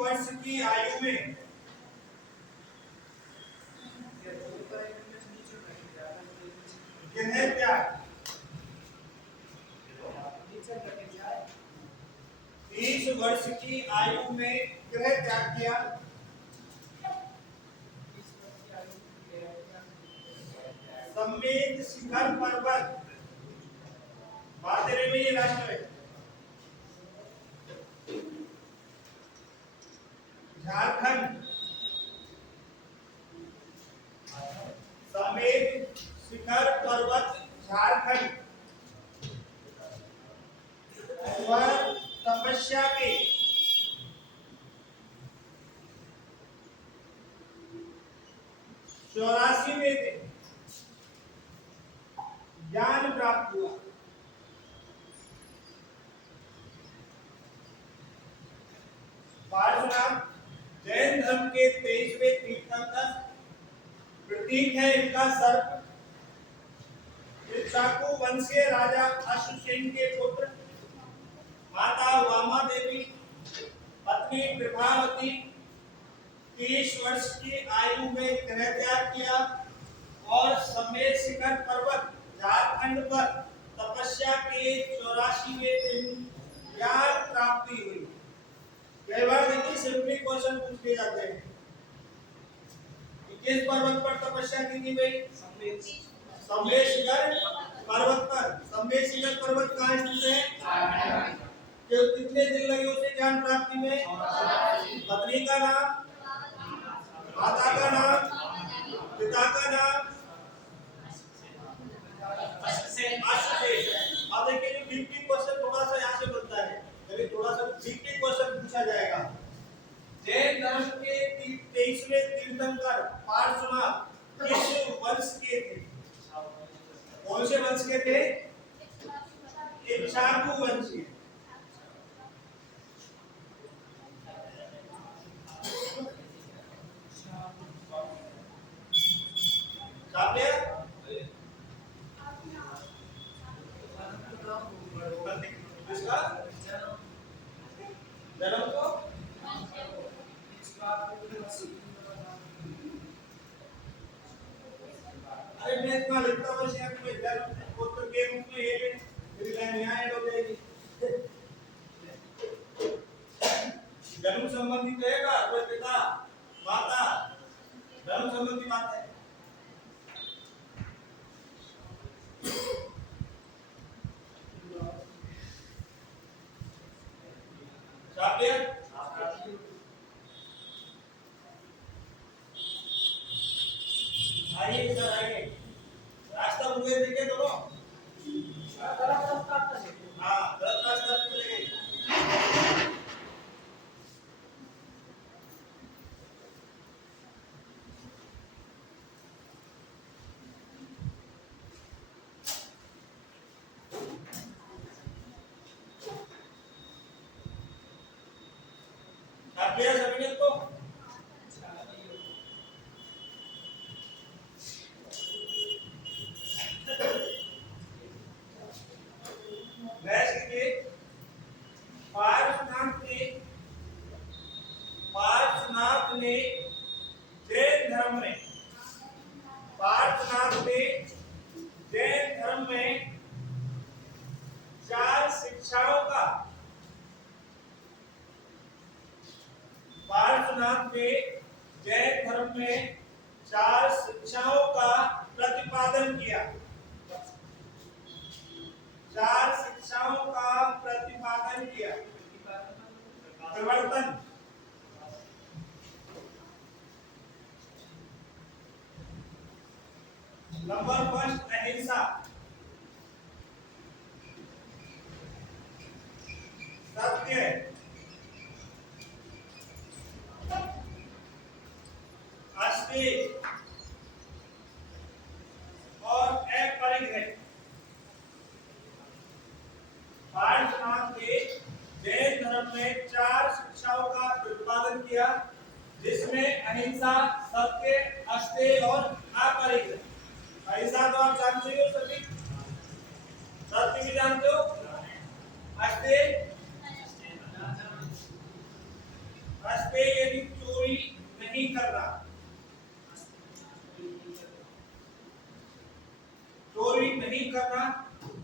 वर्ष की आयु में किन्हें त्याग 30 वर्ष की आयु में किन्हें त्याग किया? समेत शिखर पर्वत भारत में ये राष्ट्र है। झारखंड समेत शिखर पर्वत झारखंड और तपस्या के चौरासीवें दिन ज्ञान प्राप्त हुआ। पार्श्वनाथ जैन धर्म के 23वें तीर्थंकर, प्रतीक है इनका सर्प। इक्ष्वाकु वंशीय राजा अश्वसेन के पुत्र, माता वामा देवी, पत्नी प्रभावती 30 वर्ष की आयु में गृह त्याग किया और समेत शिखर पर्वत झारखंड पर तपस्या के 84वें दिन ज्ञान प्राप्ति हुई। कई बार देखिए सिंपली क्वेश्चन पूछ लिए जाते हैं। किस पर्वत पर तपस्या की थी भाई? समेत शिखर पर्वत पर। समेत शिखर पर्वत कहाँ स्थित है? कितने दिन लगे उसे ज्ञान प्राप्ति में? पत्नी का नाम, माता का नाम, पिता का नाम अश्वसेन। अब देखिए जो 50 क्वेश्चन थोड़ा सा यहाँ से बनता है, कभी थोड़ा सा 50 क्वेश्चन पूछा जाएगा। जैन धर्म के 23वें तीर्थंकर पार्श्वनाथ किस वंश के थे? कौन से वंश के थे? इक्ष्वाकु वंशीय। जन्म को अरे मैं इतना लिखता हूँ शेयर में जन्म पुत्र के रूप में ये मेरी लाइन यहाँ ऐड हो जाएगी। जन्म संबंधित रहेगा कोई पिता माता, जन्म संबंधी बात है। आइए सर आइए, रास्ता मुझे देखे दोनों। हाँ गलत रास्ता चलेंगे। सभी ने तो पार्श्वनाथ ने जैन धर्म में, पार्श्वनाथ ने जैन धर्म में 4 शिक्षाओं का, पार्श्वनाथ ने जैन धर्म में 4 शिक्षाओं का प्रतिपादन किया। 4 शिक्षाओं का प्रतिपादन किया। परिवर्तन, नंबर 1 अहिंसा, सत्य, अस्तेय और अपरिग्रह। पार्श्वनाथ ने जैन धर्म में 4 शिक्षाओं का प्रतिपादन किया। जिसमें अहिंसा, सत्य, अस्तेय और अपरिग्रह। अहिंसा तो आप जानते हो सभी, सत्य भी जानते हो, अस्तेय, अस्तेय यानी चोरी नहीं करना, चोरी नहीं करना,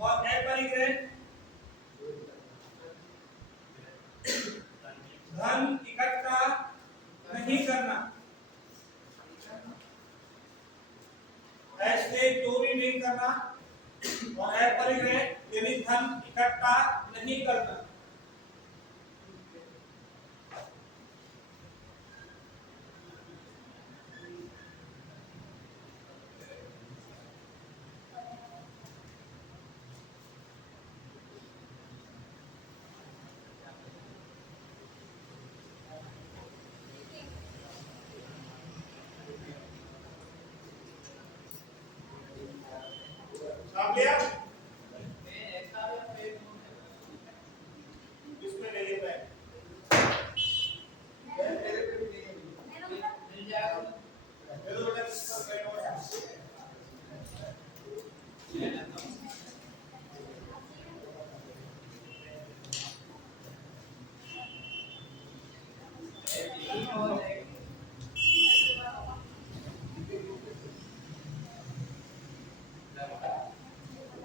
और अपरिग्रह धन इकट्ठा नहीं करना, ऐसे चोरी नहीं करना, और अपरिग्रह यानी धन इकट्ठा नहीं करना। समझ लिया? इसमें ले लिया मैं। मेरे पे भी मिल जाएगा। मेरे को लगा इसका पेन और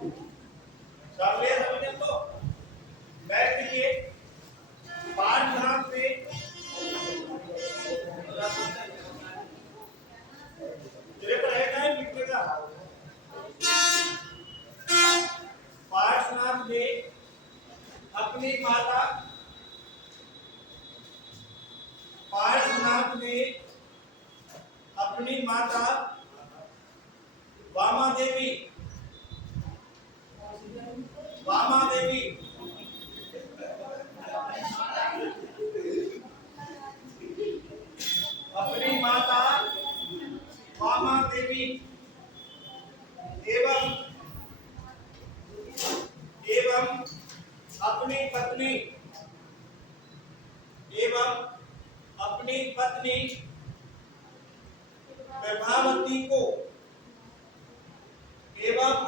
सब लिया समझ लिया तो बैठ लीजिए। पाठ यहाँ पे तेरे पर है टाइम लिखने का। पार्श्वनाथ ने अपनी माता, पार्श्वनाथ ने अपनी माता वामा देवी, वामा देवी अपनी माता वामा देवी एवं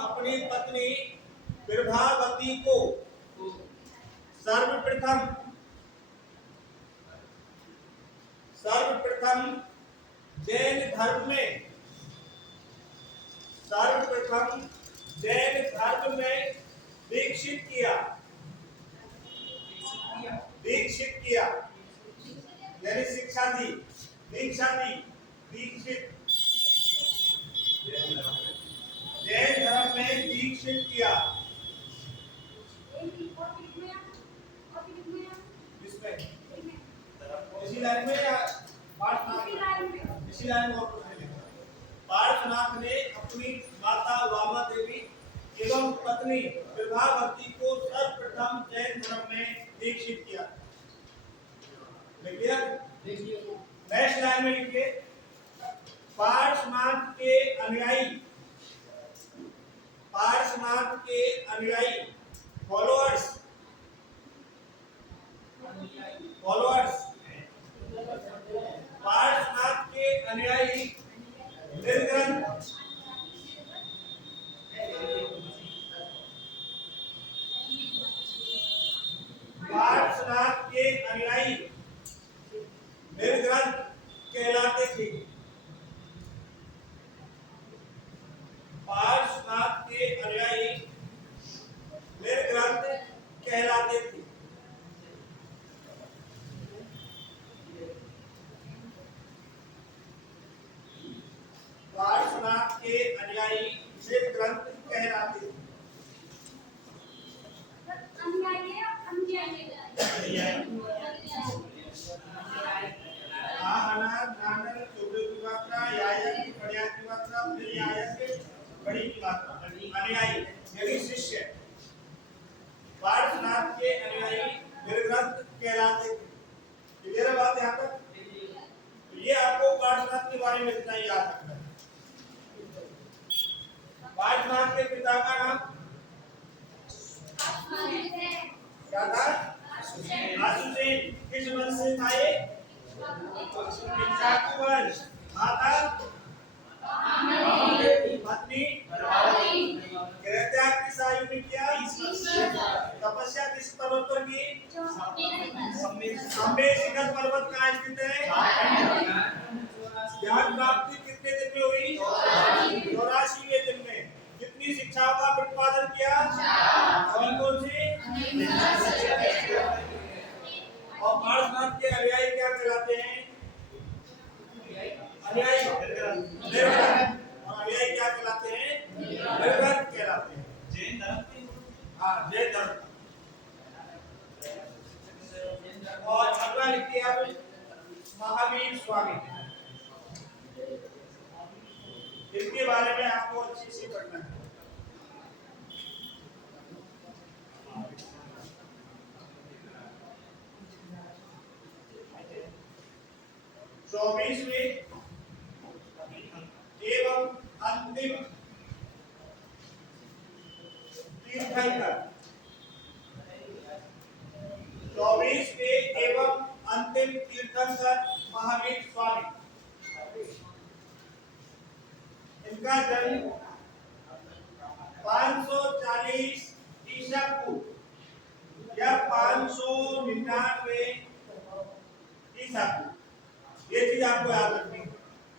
अपनी पत्नी प्रभावती को सर्वप्रथम जैन धर्म में दीक्षित किया यानी शिक्षा दी, दीक्षित जैन धर्म में दीक्षित किया। इसी लाइन में या इसी लाइन में पार्श्वनाथ ने अपनी माता वामा देवी एवं पत्नी प्रभावती को सर्वप्रथम जैन धर्म में दीक्षित किया। लिखिए, नेक्स्ट लाइन में लिखिए, पार्श्वनाथ के अनुयायी फॉलोअर्स पार्श्वनाथ के अनुयायी निर्ग्रंथ कहलाते थे। पार्श्वनाथ के अनुयायी निर्ग्रंथ कहलाते थे। पार्श्वनाथ के अनुयायी निर्ग्रंथ कहलाते थे। अनुयायी यानी शिष्य पार्श्वनाथ के अनुयायी निर्ग्रंथ कहलाते थे। क्लियर है बात यहाँ तक? तो ये आपको पार्श्वनाथ के बारे में इतना ही याद रखना है। पार्श्वनाथ के पिता का नाम क्या था? आशुसेन। किस वंश से था ये? दिन है? ज्ञान प्राप्ति कितने दिन में हुई? 84वें दिन में। कितनी शिक्षाओं का प्रतिपादन किया? कौन कौन सी? और पार्श्वनाथ के अनुयायी क्या कहलाते हैं? अनुयायी निर्गत। और अनुयायी क्या कहलाते हैं? निर्गत कहलाते हैं। जैन धर्म। हाँ, जैन धर्म। और अगला लिखिए आप महावीर स्वामी। इनके बारे में आपको अच्छी से पढ़ना है। चौबीसवें एवं अंतिम तीर्थंकर। 24वें एवं अंतिम तीर्थंकर महावीर स्वामी। इनका जन्म 540 ईसा पूर्व या 599 ईसा पूर्व। ये चीज आपको याद रखनी है।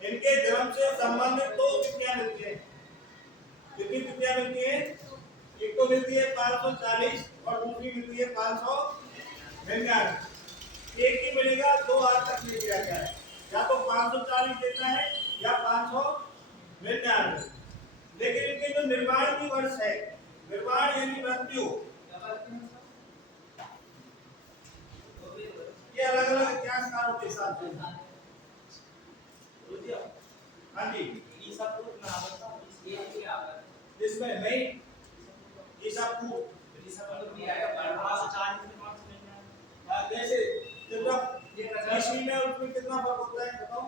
इनके जन्म से संबंधित दो तिथियां मिलती है। कितनी तिथियां मिलती है? एक तो मिलती है 540 और दूसरी मिलती है 599। एक ही मिलेगा, दो आज तक नहीं दिया गया है। या तो 540 देता है या 599। लेकिन इनके जो निर्वाण की वर्ष है, निर्वाण यानी मृत्यु, ये अलग अलग इतिहासकारों के साथ है। हाँ जी, ईसा पूर्व इसमें नहीं, ईसा पूर्व भी आएगा 540 जैसे कितना ईस्वी में उसमें कितना फर्क होता है बताओ?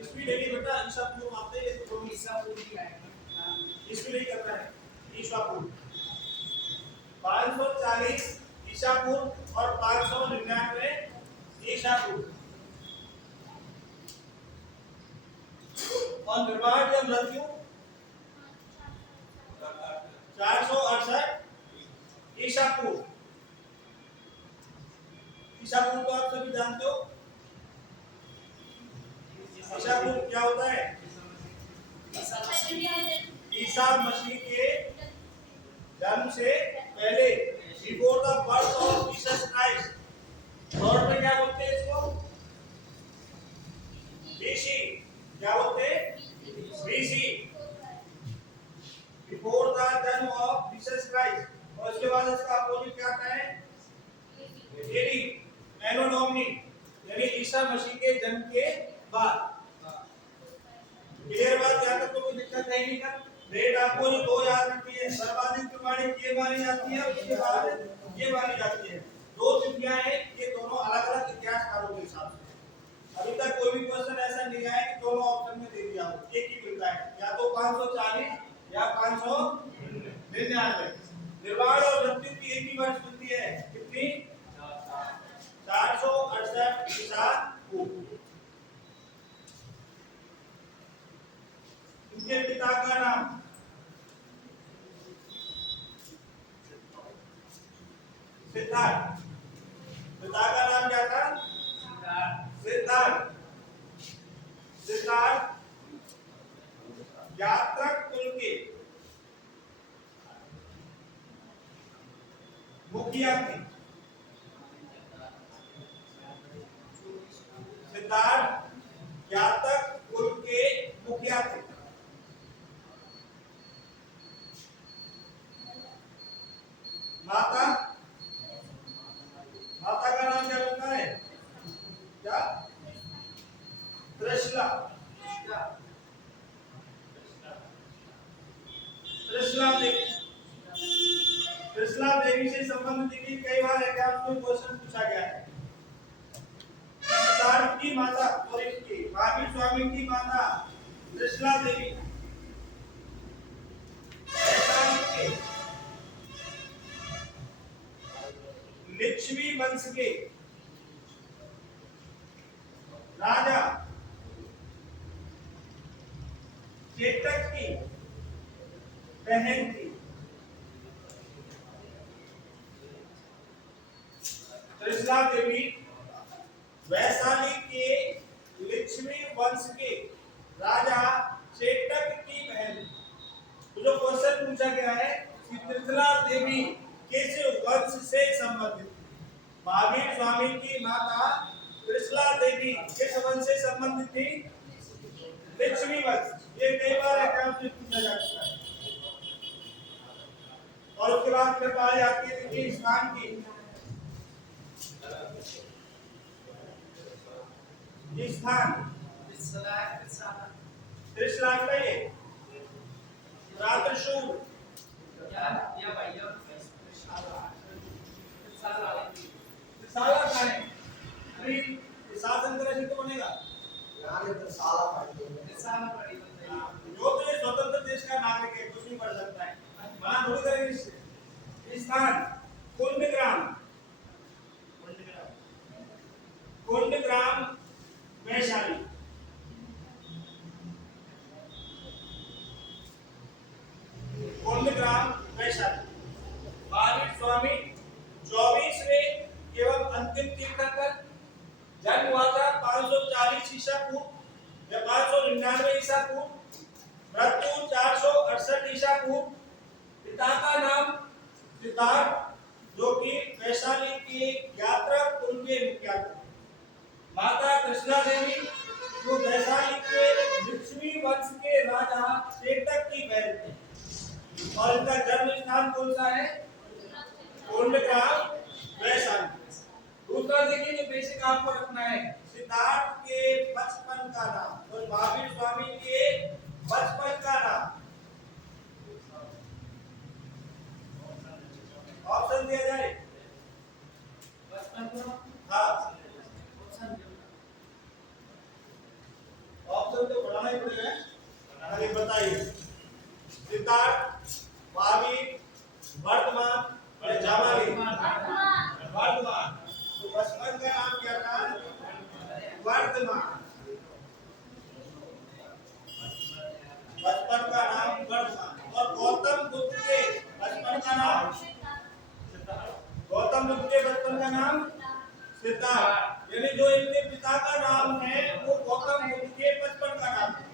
ईस्वी नहीं बेटा, ईसा पूर्व आते हैं तो ईसा पूर्व भी आएगा। ईस्वी नहीं करना है, ईसा पूर्व। 540 ईसा पूर्व और 599 ईसा पूर्व। और निर्वाण या मृत्यु 468 ईसा पूर्व। ईसा पूर्व तो आप सभी जानते हो। ईसा पूर्व क्या होता है? ईसा मसीह के जन्म से पहले, before the birth of Jesus Christ. Short में क्या बोलते हैं इसको? बीसी। क्या बोलते हैं? बीसी, बिफोर द जन्म ऑफ जीसस क्राइस्ट। और उसके बाद इसका अपोजिट क्या आता है? एडी, एनो डोमिनी, यानी ईसा मसीह के जन्म के बाद। क्लियर बात? यहाँ तक तो कोई दिक्कत है नहीं का? डेट आपको जो दो याद रखनी है, सर्वाधिक प्रमाणित ये मानी जाती है, उसके बाद ये मानी जाती है। दो तिथियां हैं, ये दोनों अलग अलग इतिहासकारों के हिसाब से। अभी तक कोई भी क्वेश्चन ऐसा नहीं आया कि दोनों ऑप्शन में दे दिया हो, एक ही मिलता है, या तो 540 या 599। निर्वाण और मृत्यु की एक ही वर्ष मिलती है, कितनी? 468 ईसा पूर्व। उनके पिता का नाम सिद्धार्थ। पिता का नाम क्या था? सिद्धार्थ। सिद्धार्थ यात्रक कुल के मुखिया थे। सिद्धार्थ यात्रक कुल के मुखिया थे। माता, माता का नाम क्या होता है? क्या? त्रिशला। त्रिशला देवी। त्रिशला देवी से संबंधित कई बार एग्जाम में क्वेश्चन पूछा गया है। सिद्धार्थ की माता और इसकी महावीर स्वामी की माता त्रिशला देवी लिच्छवी वंश के राजा चेतक की बहन थी। त्रिशला देवी वैशाली के लिच्छवी वंश के राजा चेटक की बहन। तो जो क्वेश्चन पूछा गया है कि त्रिशला देवी किस वंश से संबंधित थी? महावीर स्वामी की माता त्रिशला देवी किस वंश से संबंधित थी? लिच्छवी वंश। ये कई बार एग्जाम में पूछा जा चुका है। और उसके बाद फिर बारी आती है देखिए स्थान की। स्थान त्रिशला का ये रात्रशूल त्रिशाला कहाँ है? अरे शासन कराची तो बनेगा जो तो ये स्वतंत्र देश का नागरिक है कुछ भी पढ़ सकता है, मना थोड़ी करेंगे इससे। स्थान कुंडग्राम वैशाली। कुंडग्राम वैशाली। महावीर स्वामी 24वें एवं अंतिम तीर्थंकर। जन्म हुआ था 540 ईसा पूर्व या 599 ईसा पूर्व। मृत्यु 468 ईसा पूर्व। पिता का नाम सिद्धार्थ जो कि वैशाली की यात्रा कुल के मुखिया थे। माता त्रिशला देवी जो वैशाली के लिच्छवी वंश के राजा चेतक की बहन थी। और इनका जन्म स्थान कौन सा है? कुंडग्राम वैशाली। दूसरा देखिए जो बेसिक आपको रखना है सिद्धार्थ के बचपन का नाम और महावीर स्वामी के बचपन का नाम। ऑप्शन दिया जाए बचपन का। हाँ ऑप्शन तो बढ़ाना ही पड़ेगा। आगे बताइए सिद्धार्थ, महावीर, वर्तमान और जामाली। वर्तमान। तो बचपन का नाम क्या था? वर्तमान। बचपन का नाम वर्तमान। और गौतम बुद्ध के बचपन का नाम? गौतम बुद्ध के बचपन का नाम सिद्धार्थ। यानी जो इनके पिता का नाम है वो गौतम बुद्ध के बचपन का नाम है।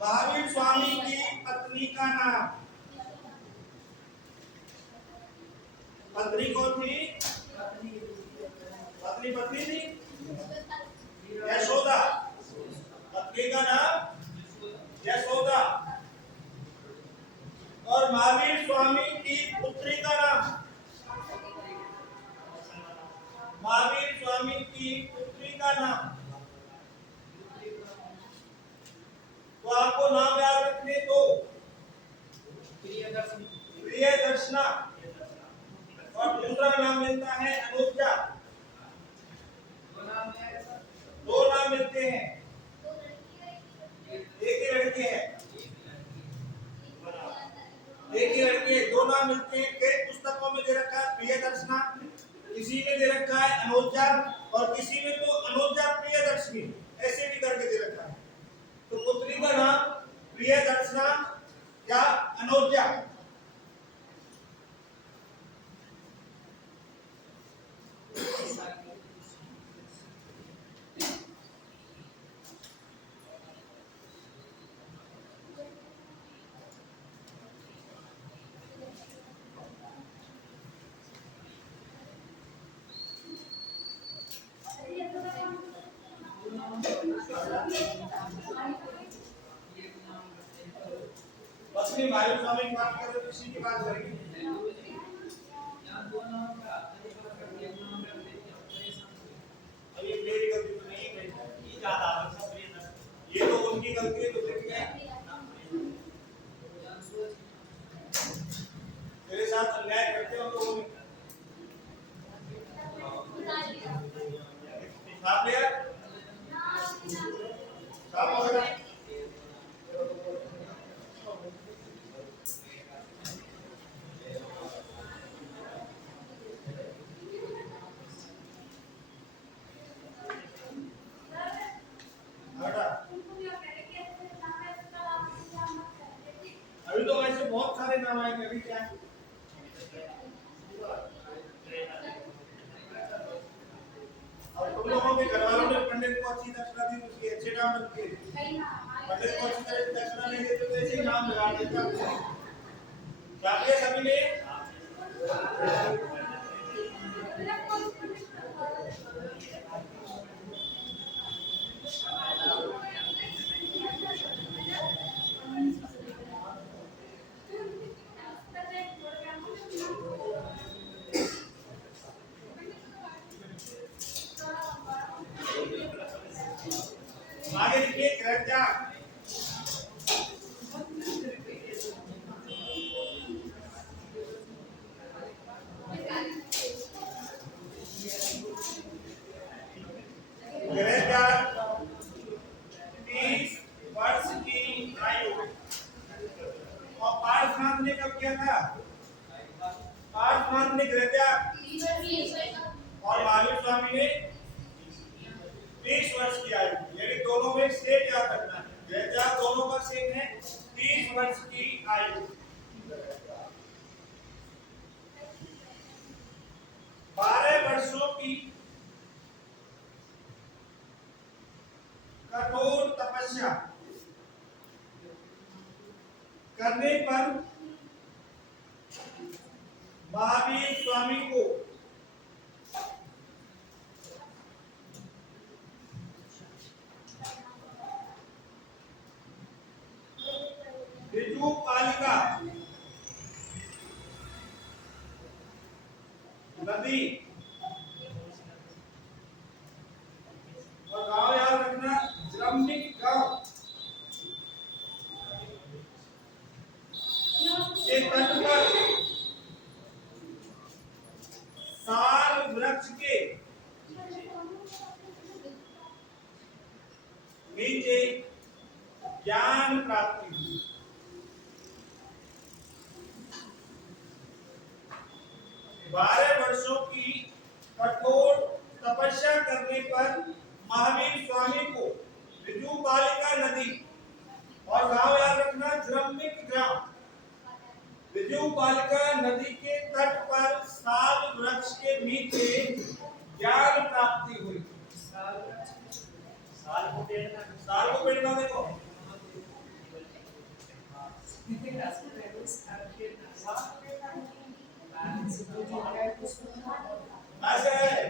महावीर स्वामी की पत्नी का नाम? पत्नी कौन थी? पत्नी थी यशोदा। पत्नी का नाम यशोदा। और महावीर स्वामी की पुत्री का नाम? महावीर स्वामी की पुत्री का नाम? तो आपको नाम याद रखने दो। प्रियदर्शना। और दूसरा नाम मिलता है अनुजा। दो नाम मिलते हैं। एक ही लड़की है। एक ही लड़की है, दो नाम मिलते हैं। कई पुस्तकों में दे रखा है प्रियदर्शना, किसी में दे रखा है अनुजा और किसी में तो अनुजा प्रियदर्शनी ऐसे भी करके दे रखा है। तो पुत्री का नाम प्रियदर्शना या अनुजा। पत्नी महावीर स्वामी की बात कर रहे हो, किसी की बात करेंगे? ये मेरी गलती तो नहीं है, ये तो उनकी गलती है। तो देखिए मेरे साथ अन्याय करते हो तो साफ लिया साफ हो गया। सारे नाम आएंगे। अभी क्या है? और तुम लोगों के घर वालों ने पंडित को अच्छी दक्षिणा दी, उसके अच्छे नाम रख दिए। पंडित को अच्छी तरह दक्षिणा नहीं देते तो ऐसे ही नाम लगा देता। जाके सभी ने आगे लिखिए ग्रहजा। ग्रहजा 30 वर्ष की आयु। और पार्श्वनाथ ने कब किया था? पार्श्वनाथ ने ग्रहजा और महावीर स्वामी ने 30 वर्ष की आयु। यानी दोनों में सेम याद रखना है। ग्रहजा दोनों का सेम है, 30 वर्ष की आयु। 12 वर्षों की कठोर तपस्या करने पर महावीर स्वामी को ऋतुपालिका नदी, और गांव याद रखना जरम्बिक गांव के तट पर साल वृक्ष के नीचे ज्ञान प्राप्ति हुई। 12 वर्षों की कठोर तपस्या करने पर महावीर स्वामी को ऋतुपालिका नदी, और गांव याद रखना जरम्बिक ग्राम, ऋतुपालिका नदी के तट पर साल वृक्ष के नीचे ज्ञान प्राप्ति हुई। साल को पेड़ना देखो। ऐसे है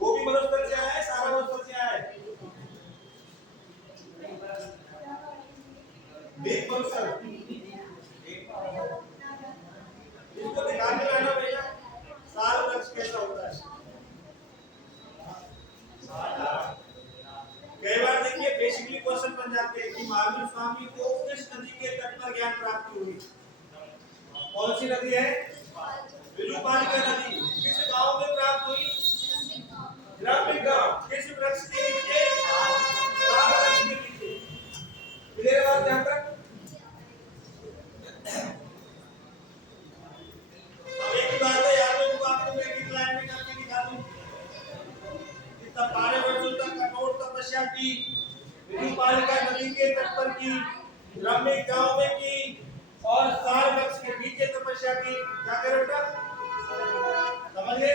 वो भी मरुस्थल से आया है, सारा मरुस्थल से आया है। देख मरुस्थल इसको दिखा के लाना भैया, साल वृक्ष कैसा होता है। कई बार देखिए बेसिकली क्वेश्चन बन जाते हैं कि महावीर स्वामी को किस नदी के तट पर ज्ञान प्राप्ति हुई। कौन सी नदी है? ऋतुपालिका नदी। किस गांव में प्राप्त हुई? जरम्बिक गांव। किस वृक्ष के नीचे? साल वृक्ष के नीचे। क्लियर बात यहां तक? अब एक बात है यार, मैं आपको मैं एक लाइन में करके दिखा दूं। इतना 12 वर्षों तक कठोर तपस्या की, ऋतुपालिका नदी के तट पर की, जरम्बिक गांव में की, और साल वृक्ष के नीचे तपस्या की। क्या करे बेटा? समझ गए?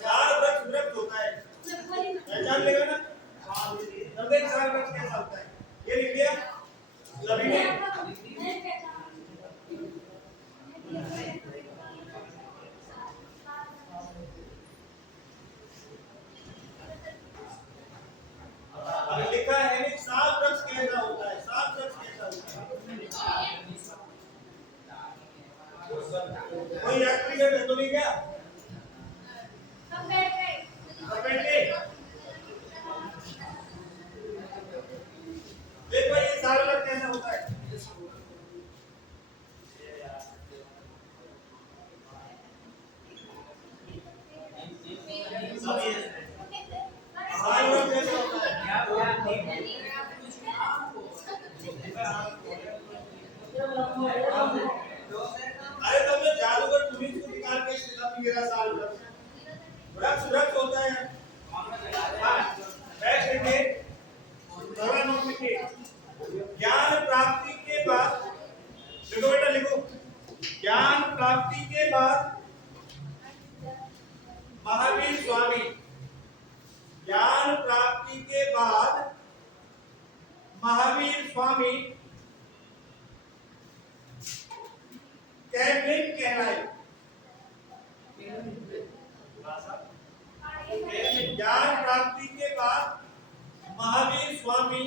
साल वृक्ष वृक्ष होता है, पहचान लेगा ना? तब देख साल वृक्ष कैसा होता है। ये लिख लिया सभी ने? अभी लिखा है नहीं साल वृक्ष कैसा होता है, साल वृक्ष कैसा होता है। कोई यात्री का तो नहीं क्या? सब बैठ गए। प्राप्ति के बाद महावीर स्वामी कैवलिन कहलाए। ज्ञान प्राप्ति के बाद महावीर स्वामी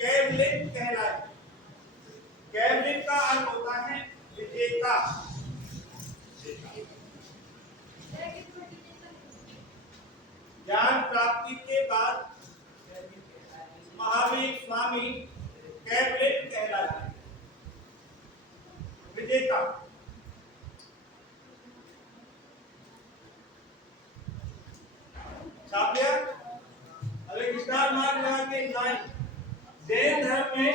कैवलिन कहलाए। कैवलिन का अर्थ होता है विजेता। ज्ञान प्राप्ति के बाद महावीर स्वामी कैवलिन कहलाए, विजेता। छाप लिया? अब एक स्टार मार्क लगा के लाइन। जैन धर्म में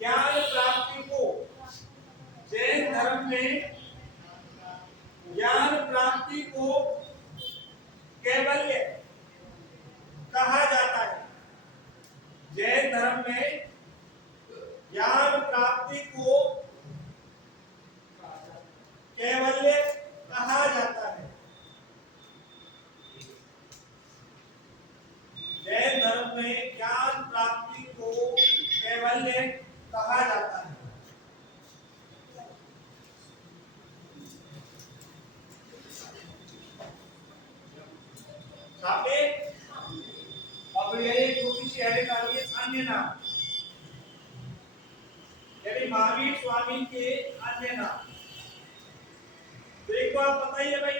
ज्ञान प्राप्ति को, जैन धर्म में ज्ञान प्राप्ति को कैवल्य कहा जाता है। जैन धर्म में ज्ञान प्राप्ति को कैवल्य कहा जाता है। जैन धर्म में ज्ञान प्राप्ति को कैवल्य कहा जाता है। अब ये छोटी सी हेडिंग आ रही है, अन्य नाम, यानी महावीर स्वामी के अन्य नाम। तो एक बात बताइए भाई,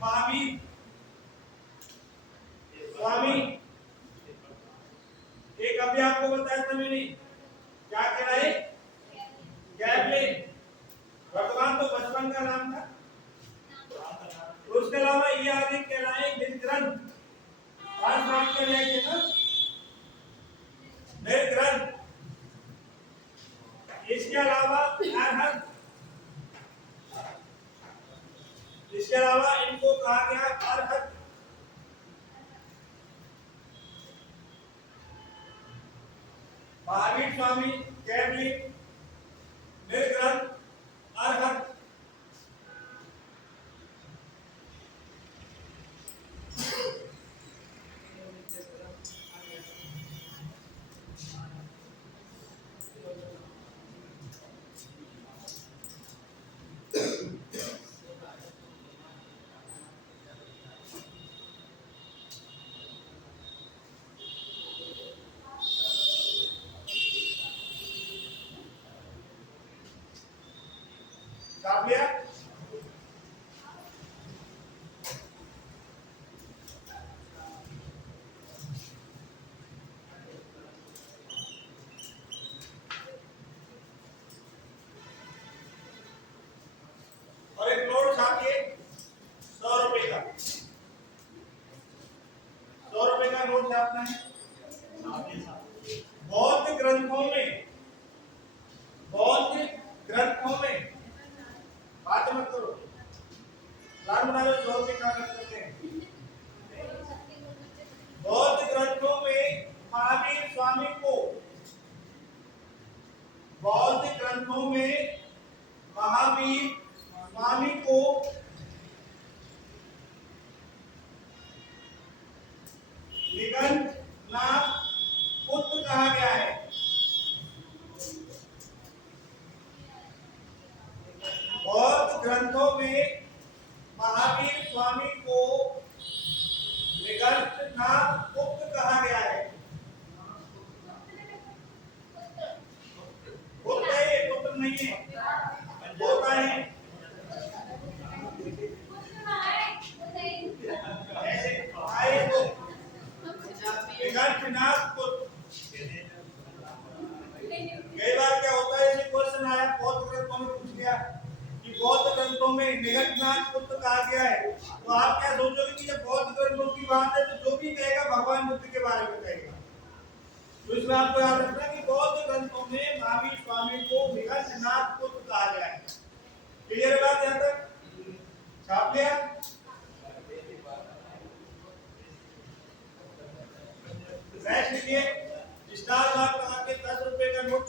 महावीर स्वामी एक अभी आपको बताया था मैंने, क्या कहलाए? कैवलिन। भगवान तो बचपन का नाम था। उसके अलावा ये आदि कहलाए निर्ग्रंथ। आज नाम के लिए ना निर्ग्रंथ। इसके अलावा अरहत, इसके अलावा इनको कहा गया अरहत। महावीर स्वामी कैवलिन, निर्ग्रंथ, अरहत। काव्य और एक नोट छापिए 100 रुपए का। 100 रुपए का नोट छापना है। बौद्ध ग्रंथों में, बौद्ध ग्रंथों में बात मत करो, प्लान बना लो, 100 रुपए का कर सकते हैं। बौद्ध ग्रंथों में महावीर स्वामी को, बौद्ध ग्रंथों में महावीर स्वामी को निगंधनाथ पुत्र कहा गया है। बौद्ध ग्रंथों में महावीर स्वामी को निगंधनाथ पुत्र कहा गया है। पुत्र है, पुत्र नहीं है, होता है ऐसे आए तो निगंधनाथ पुत्र। कई बार क्या होता है, ऐसे क्वेश्चन आया बौद्ध ग्रंथों में पूछ लिया कि बौद्ध ग्रंथों में निगंधनाथ पुत्र कहा गया है, तो आप क्या सोचोगे कि जब बौद्ध ग्रंथों की बात है तो जो भी कहेगा भगवान बुद्ध के बारे में कहेगा। तो इसमें आपको याद रखना कि बौद्ध ग्रंथों में महावीर स्वामी को निगंधनाथ पुत्र कहा गया है। क्लियर बात यहाँ तक? छाप लिया? नेक्स्ट लिखिए, स्टार मार्क लगा के 10 रुपए का नोट।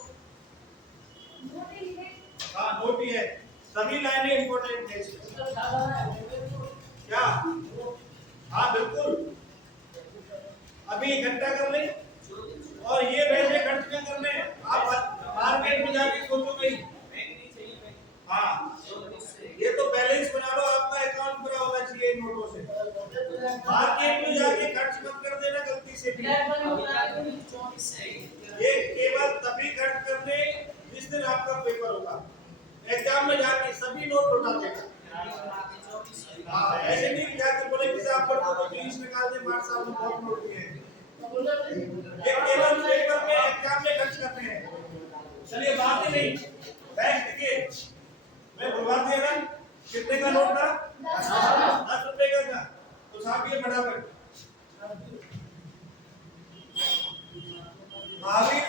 हाँ नोट ही है, सभी लाइनें इंपॉर्टेंट है। क्या सभी इकट्ठा कर ले और ये पैसे खर्च क्या करने हैं? आप मार्केट में जाके सोचो कहीं। हाँ, ये तो बैलेंस बना लो, आपका अकाउंट पूरा होना चाहिए नोटों से। मार्केट में जाके खर्च मत कर देना गलती से भी। ये केवल तभी खर्च करने जिस दिन आपका पेपर होगा। एग्जाम में जाके सभी नोट उठा देना। हाँ, ऐसे नहीं जाके बोले कि साहब पर तो 20 निकाल दे, मार साहब ने बहुत नोट दिए हैं। ये केवल पेपर में एग्जाम में खर्च करते हैं। चलिए बात ही नहीं, बैंक देखिए, मैं बुलवा दिया ना, कितने का नोट था? 10 रुपए का था। तो साहब ये फटाफट महावीर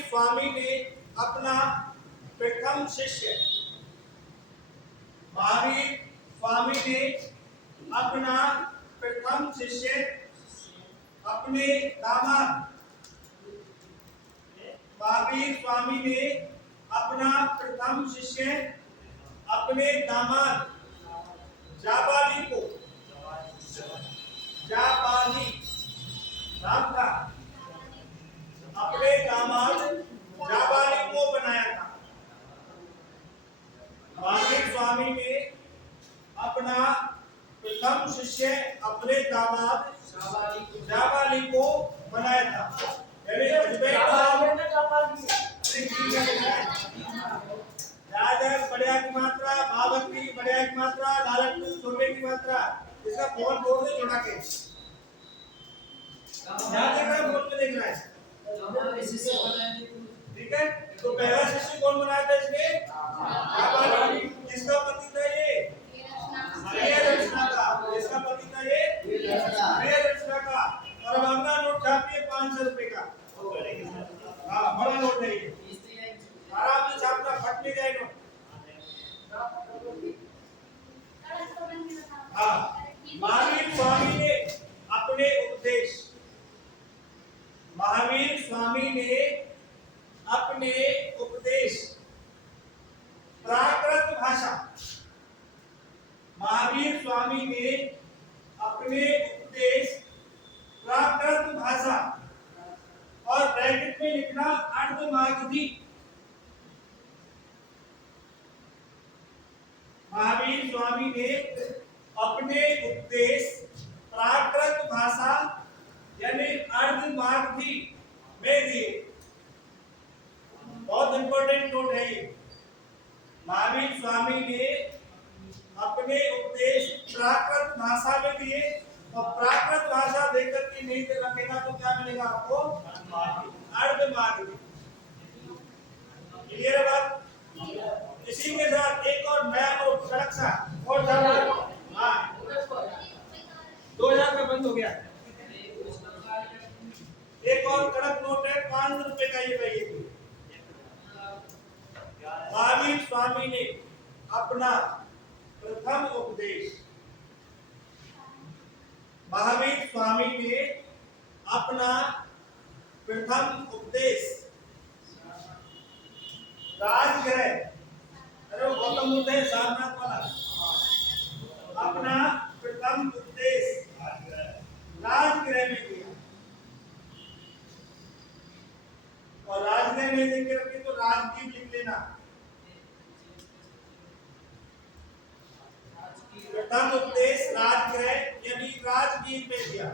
स्वामी ने अपना प्रथम शिष्य, महावीर स्वामी ने अपना प्रथम शिष्य अपने दामाद, महावीर स्वामी ने अपना प्रथम शिष्य अपने दामाद जाबाली को, जाबाली नाम था, अपने दामाद जाबाली को बनाया था। महावीर स्वामी ने अपना प्रथम शिष्य अपने दामाद जाबाली को बनाया था। बढ़िया की मात्रा, भावक्ति बढ़िया की मात्रा, लालच छोटे की मात्रा, इसका फोन बोल दे जोड़ा के। ध्यान देना, बोल के देखना है। ठीक है, तो पहला शिष्य कौन बनाया था इसने? जाबाली। किसका पति था ये? प्रियदर्शना का। इसका पति था ये? प्रियदर्शना का। और अब अगला नोट छापिए 500 रुपए का। हाँ, बड़ा नोट है ये, आराम से छापना, फट नहीं जाएगा। हाँ, महावीर स्वामी ने अपने उपदेश, महावीर स्वामी ने अपने उपदेश प्राकृत भाषा, महावीर स्वामी ने अपने उपदेश प्राकृत भाषा और ब्रैकेट में लिखना अर्धमागधी, महावीर स्वामी ने अपने उपदेश प्राकृत भाषा यानी अर्धमागधी में दिए। बहुत इंपॉर्टेंट नोट है ये। महावीर स्वामी ने अपने उपदेश प्राकृत भाषा में दिए, और प्राकृत भाषा देकर के नहीं दे रखेगा तो क्या मिलेगा आपको? अर्धमागधी। क्लियर है बात? इसी के साथ एक और नया नोट कड़क सा और हाँ, 2000 का बंद हो गया। एक और कड़क नोट है 500 रुपए का, ये भाई महावीर स्वामी ने अपना प्रथम उपदेश, महावीर स्वामी ने अपना प्रथम उपदेश राजगृह, अरे वो गौतम बुद्ध है सारनाथ वाला, अपना प्रथम उपदेश राजगृह में दिया। और राजगृह में लिख के रखी तो राजगीर लिख लेना। प्रथम उपदेश राजगृह यानी राजगीर में दिया।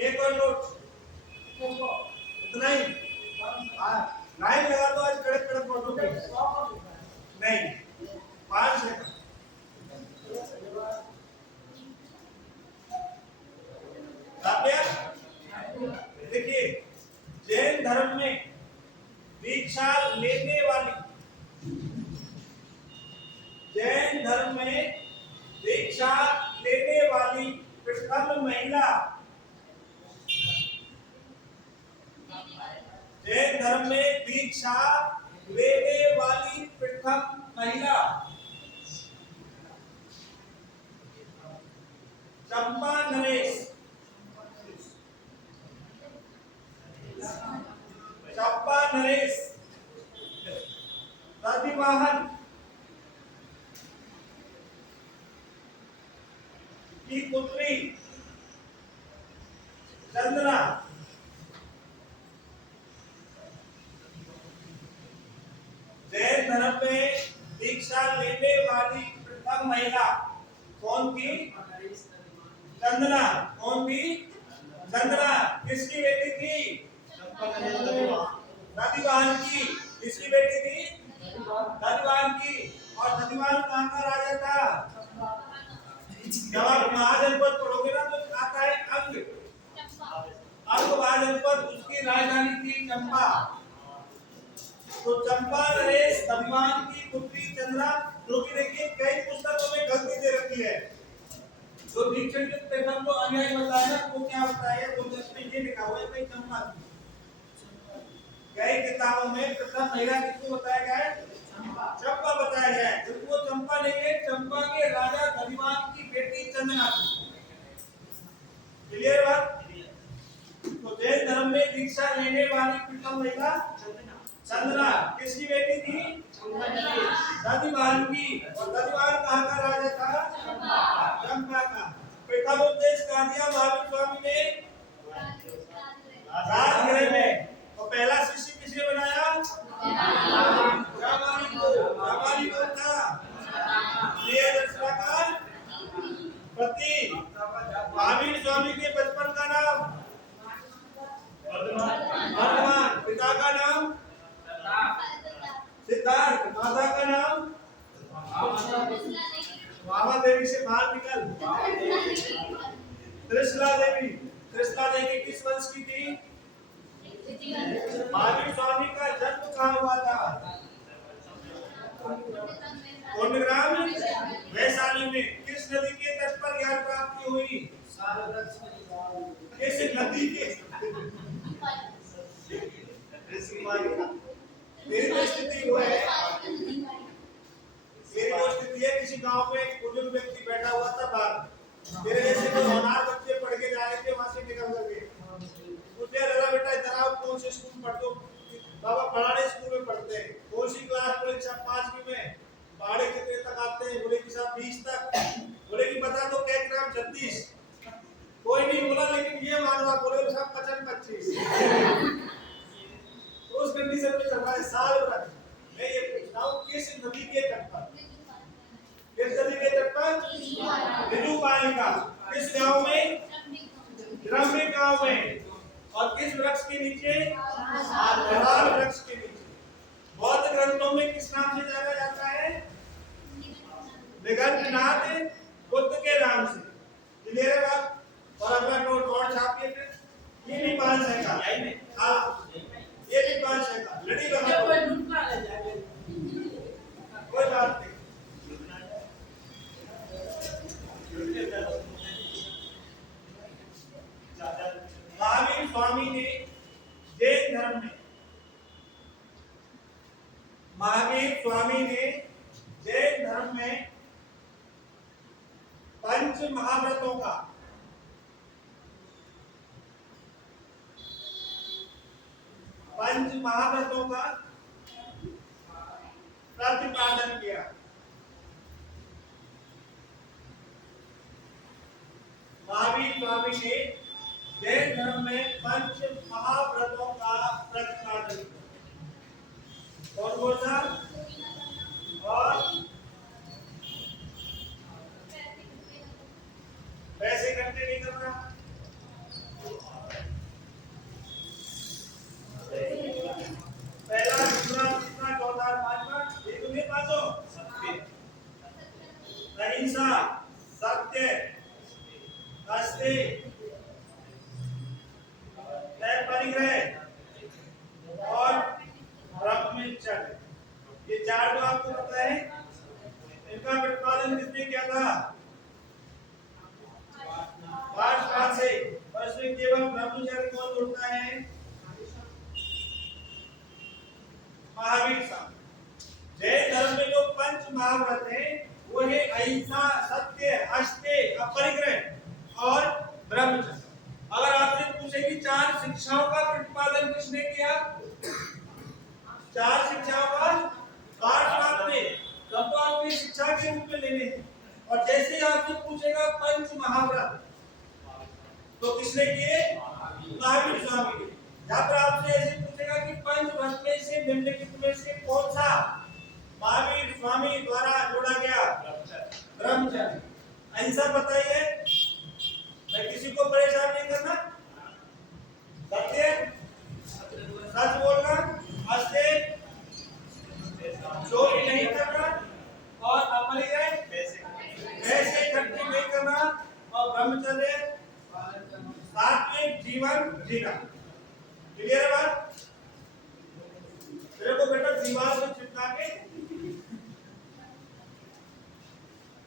एक और नोट इतना ही, लाइन लगा दो आज कड़क कड़क नोटों पे। नहीं, 5 है। देखिए, जैन धर्म में दीक्षा लेने वाली, जैन धर्म में दीक्षा लेने वाली प्रथम महिला, जैन धर्म में दीक्षा लेने वाली प्रथम महिला चंपा नरेश, चंपा नरेश प्रतिवाहन की पुत्री चंद्रा, जैन धर्म में दीक्षा लेने वाली प्रथम महिला कौन थी? चंद्रा। कौन थी? चंद्रा। किसकी बेटी थी? दधिवाहन की। किसकी बेटी थी? दधिवाहन की। और दधिवाहन कहाँ का राजा था? जब आप महाजनपद पढ़ोगे ना तो आता है अंग, अंग महाजनपद, उसकी राजधानी थी चंपा। तो चंपा नरेश दधिवाहन की पुत्री चंद्रा, जो कि देखिए कई पुस्तकों में गलती दे रखी है। जो दीक्षण के प्रथम जो अनुयायी बताया ना, वो क्या बताया? वो जिसमें ये लिखा हुआ है भाई चंपा। कई किताबों में प्रथम महिला किसको बताया गया है? चंपा बताया गया है। जबकि वो चंपा नहीं है, चंपा के राजा दधिवाहन की बेटी चंद्रा थी। क्लियर बात? तो जैन धर्म में दीक्षा लेने वाली प्रथम महिला चंद्रा। किसकी बेटी थी? दधिवाहन की। और दधिवाहन कहाँ का राजा था? चंपा का। प्रथम उपदेश कहाँ दिया महावीर स्वामी ने? राजगृह में। और पहला शिष्य किसने बनाया? जामाली को। जामाली कौन था? प्रियदर्शना का पति। महावीर स्वामी के बचपन का नाम वर्धमान। पिता का नाम सिद्धार्थ। माता का नाम वामा देवी से बाहर निकल। त्रिशला देवी। त्रिशला देवी किस वंश की थी? महावीर स्वामी का जन्म कहाँ हुआ था? कोंडग्राम वैशाली में। किस नदी के तट पर ज्ञान प्राप्ति हुई? किस नदी के? मेरी तो स्थिति वो है, मेरी वो स्थिति है, किसी गांव में एक बुजुर्ग व्यक्ति बैठा हुआ था बाहर। मेरे जैसे तो होनहार बच्चे पढ़ के जा रहे थे, वहां से निकल करके पूछे, अरे बेटा इधर आओ, कौन से स्कूल पढ़ते हो? बाबा पढ़ाने स्कूल में पढ़ते हैं। कौन सी क्लास? बोले 5वीं में। पढ़े कितने तक आते हैं? बोले कि साहब 20 तक। बोले कि बता दो क्या ग्राम 36। कोई नहीं बोला, लेकिन ये मानवा बोले साहब 25-25। उस कंडीशन में चल रहा है साल भर। मैं ये पूछता हूँ किस नदी के तट पर? किस नदी के तट पर? रिजु बालिका। किस गांव में? ग्राम्य गांव में। और किस वृक्ष के नीचे? लाल वृक्ष के नीचे। बौद्ध ग्रंथों में किस नाम से जाना जाता है? निगंधनाथ बुद्ध के नाम से। क्लियर है बात? और अगला नोट और छापिए फिर। ये भी 5 है का। हाँ, ये भी 5 है का। लड़ी लगा कोई बात नहीं। महावीर स्वामी ने जैन धर्म में, महावीर स्वामी ने जैन धर्म में पंच महाव्रतों का प्रतिपादन किया। महावीर स्वामी ने जैन धर्म में पंच महाव्रतों का प्रतिपादन किया। कौन कौन सा? और पैसे इकट्ठे नहीं करना। पहला, दूसरा, तीसरा, चौथा, पांचवा, ये तुम्हें पासो। अहिंसा, सत्य, अस्ति, परिग्रह और ब्रह्मचर्य। ये 4 तो आपको पता है। इनका प्रतिपादन किसने किया था? पाठ से। और इसमें केवल ब्रह्मचर्य कौन जोड़ता है? महावीर साहब। जैन धर्म में जो पंच महाव्रत है वो है अहिंसा, सत्य, अस्तेय, अपरिग्रह और ब्रह्मचर्य। अगर आपसे पूछे कि चार शिक्षाओं का प्रतिपादन किसने किया, चार शिक्षाओं का पाठ आपने, तब तो आपने शिक्षा के रूप में लेने हैं। और जैसे ही आपसे पूछेगा पंच महाव्रत तो किसने किए, महावीर स्वामी के। जहां पर आपसे ऐसे पूछेगा कि पंच व्रत में से निम्नलिखित में से कौन सा महावीर स्वामी द्वारा जोड़ा गया, ब्रह्मचर्य। अहिंसा बताइए, मैं किसी को परेशान नहीं करना, सत्य सच बोलना, अस्तेय चोरी नहीं करना, और अपरिग्रह पैसे इकट्ठे नहीं करना, और ब्रह्मचर्य सात्विक जीवन जीना। क्लियर है बात? तेरे को बेटा दीवार में चिपका के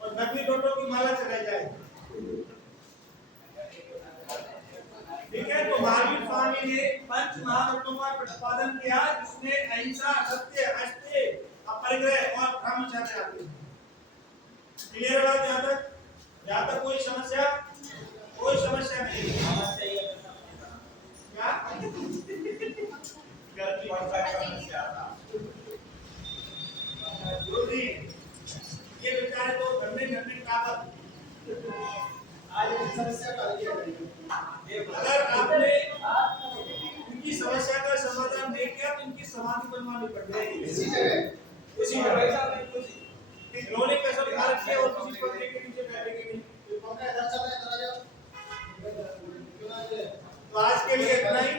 और नकली नोटों की माला चलाई जाए, ठीक है। तो महावीर स्वामी ने पंच महाव्रतों का प्रतिपादन किया जिसमें अहिंसा, सत्य, अस्तेय, अपरिग्रह और ब्रह्मचर्य आते हैं। क्लियर है बात? यहाँ तक कोई समस्या, कोई समस्या नहीं। क्या गुरुजी ये बेचारे तो घंटे घंटे ताकत आज समस्या का अगर आपने इनकी समस्या का समाधान नहीं किया तो इनकी समाधि बनवानी पड़ जाएगी इसी जगह इन्होंने कसम खा रखी है और किसी पत्ते के नीचे बैठेंगे नहीं। तो आज के लिए इतना ही।